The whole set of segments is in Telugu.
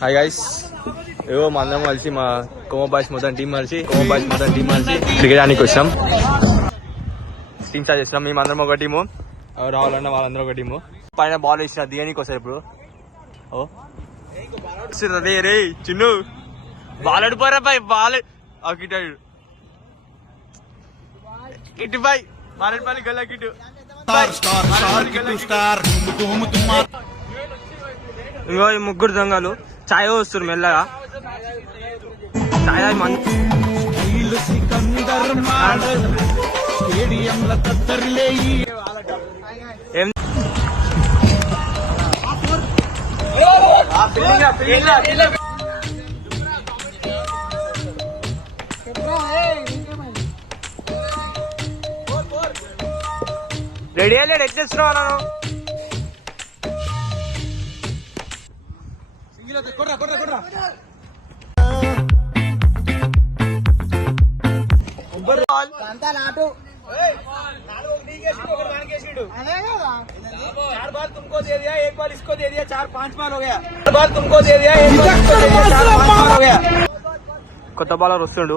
హాయ్ గైస్, ఏవో మా అందరం కలిసి మా కోమో బాయ్స్ మొత్తం టీం కలిసి క్రికెట్ ఆనికి వచ్చాం. టీమ్ స్టార్ట్ చేస్తున్నాం. మేము అందరం ఒక టీము, రావాలన్న వాళ్ళందరూ ఒక టీము. పైన బాల్ ఇచ్చిన దిగనీకి వస్తారు ఇప్పుడు. ఓ రే చిన్ను బాల్ అడిపోరా బాయ్, బాల్ కిట్టాడు కిట్టు బాయ్, బాలెడిపోయి గల్లా కిట్టు. ఇంకో ఈ ముగ్గురు దొంగలు చాయ్ వస్తారు మెల్లగా. చాయ్ రెడీ అయ్యలేడు, ఎట్లేస్తున్నావు నన్ను? కొత్త బాలర్ వస్తుండు.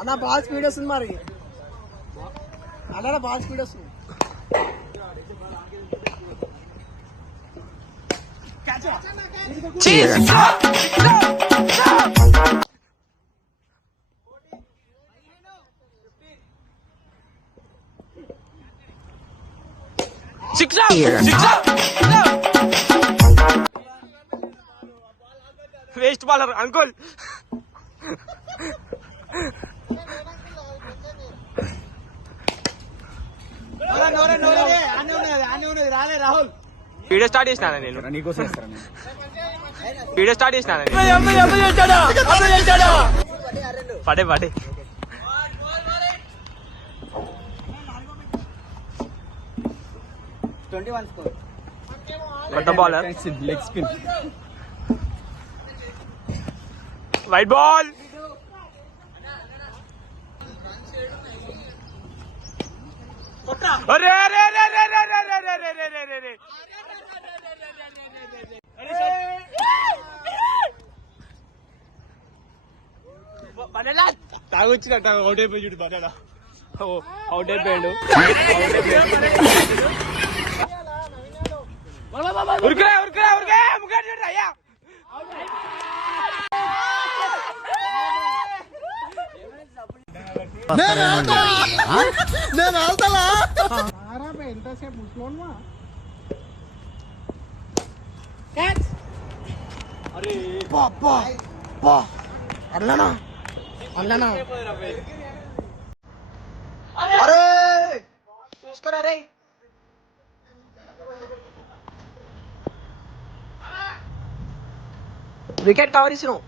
అన్న బాగా స్పీడ్ వస్తుంది, మరి అన్న బాగా స్పీడ్ వస్తుంది. Waste బాలర్ uncle. Rahul video start చేసినా నేను, వీడియో స్టార్ట్ చేసినా పడే పడే. కొత్త బాలర్ లెగ్ స్పిన్, వైట్ బాల్. అరే అరే అరే అరే అరే అరే అరే అరే అరే అరే అరే తాగొచ్చిన అవుట్ అయిపోయి చూడు బనానా. అవుట్ అయిపోయాడు. ఉరికరా ఉరికరా ఉరికే ముగ్గురు చూడు అయ్యా. నేను వెళ్తాలా ఎంతసేపు ముస్లోన్మా. అల్లనా అల్లనా అరే చూసుకోరా రే. వికెట్ కవర్ ఇస్తున్నావు.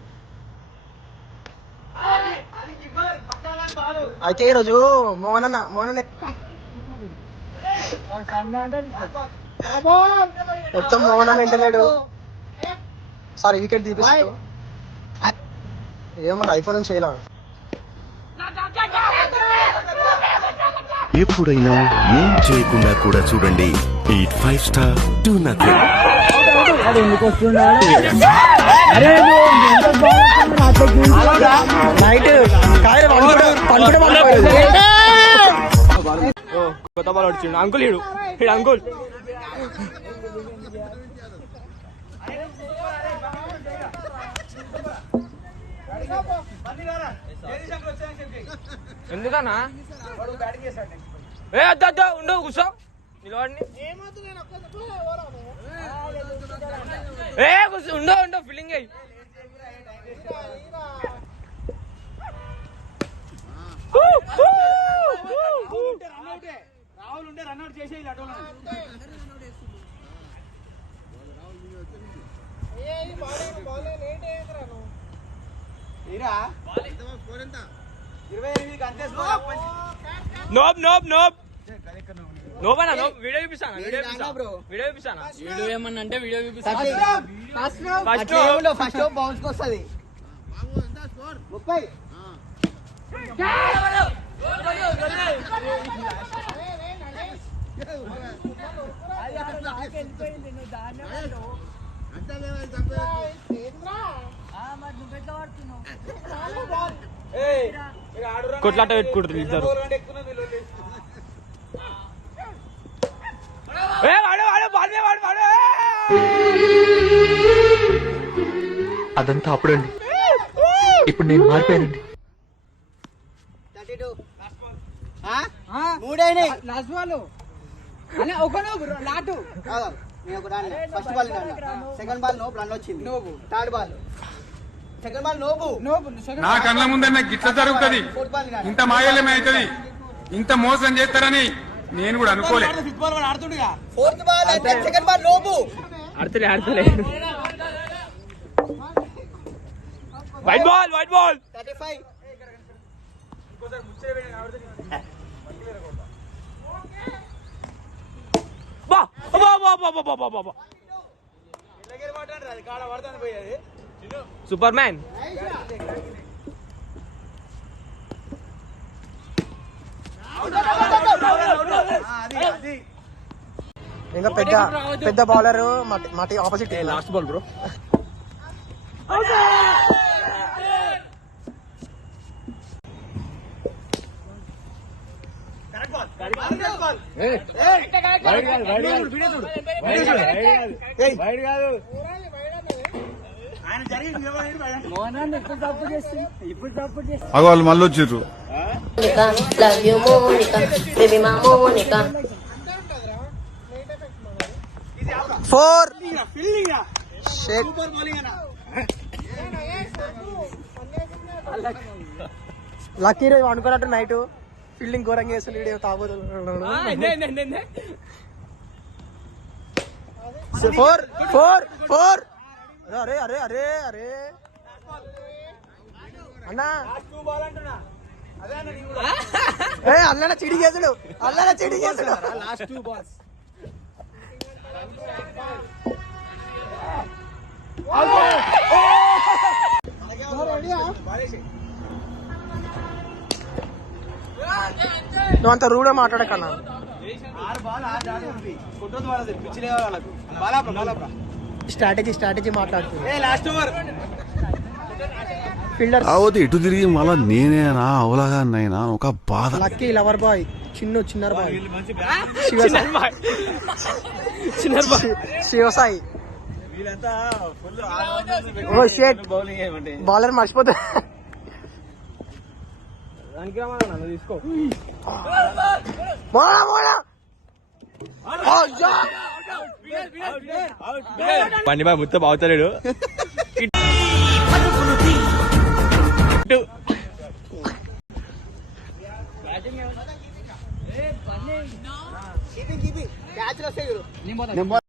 అయితే ఈరోజు మోహన్ మొత్తం మోహన్ వింటలేడు. సారీ వికెట్ తీపిస్తాడు. ఏమన్నా ఐఫోన్ నుంచి చేయలే. ఎప్పుడైనా ఏం చేయకుండా కూడా చూడండి 8 స్టార్ 2 nothing. కొత్త బాల్ వచ్చిండు అంకుల్. ఇడు అంకుల్. ఎందుకన్నా ఉండవు కూర్చో నిలబడిని. ఉండవు ఉండవు ఫీలింగ్ అయ్యి. రాహుల్ ఉంటే రన్అట్ చేసే నోబ్ నోబ్ నోబ్ నోబనా వీడియో చూపిస్తాను వీడియో ఏమన్నా అంటే వీడియో చూపిస్తాను ఫస్ట్ బౌన్స్ వస్తుంది 30 కొట్లాట పెట్టుకుంటుంది ఇద్దరు అదంతా అప్పుడండి. ఇప్పుడు నేను మారిపోయానండి. మూడైనాయి లాస్ట్ బాల్ అలా ఒక లాటు first ball second ball no ball run వచ్చింది third ball second ball no ball నా కళ్ళ ముందన్న గిట్ల జరుగుతుంది, ఇంత మాయలేమే అవుతుంది, ఇంత మోసం చేస్తారని నేను కూడా అనుకోలే. ఫోర్త్ బాల్ అయితే సెకండ్ బాల్ నోబు ఆడతలే వైట్ బాల్ 35 సూపర్ మ్యాన్ ఇంకా పెద్ద బౌలర్ మాటి ఆపోజిట్ లాస్ట్ బాల్ బ్రో అగో వాళ్ళు మళ్ళీ వచ్చిర్రు. Love you, Monica. Baby, my Monica. 4 shake lucky రోజు అనుకున్నట్టు నైట్ ఫీల్డింగ్ ఘోరంగా చేస్తుంది వీడియో తాగబోతున్నాడు 4 అరే అరే అరే అరే అన్నా అల్లన చిడి చేసుడు లాస్ట్ 2 balls నువ్వు అంత రూడే మాట్లాడకన్నా స్ట్రాటజీ మాట్లాడుతుంది ఫీల్డర్ అవతి ఎటు తిరిగి మళ్ళా నేనేనా అవలాగానైనా ఒక బాధ. లక్కీ లవర్ బాయ్ చిన్నర్ బాయ్ శివసాయి బౌలర్ మర్చిపోతా తీసుకో బండి బాయ్ మొత్తం అవుతలేడు క్యాచ్ వస్తాయి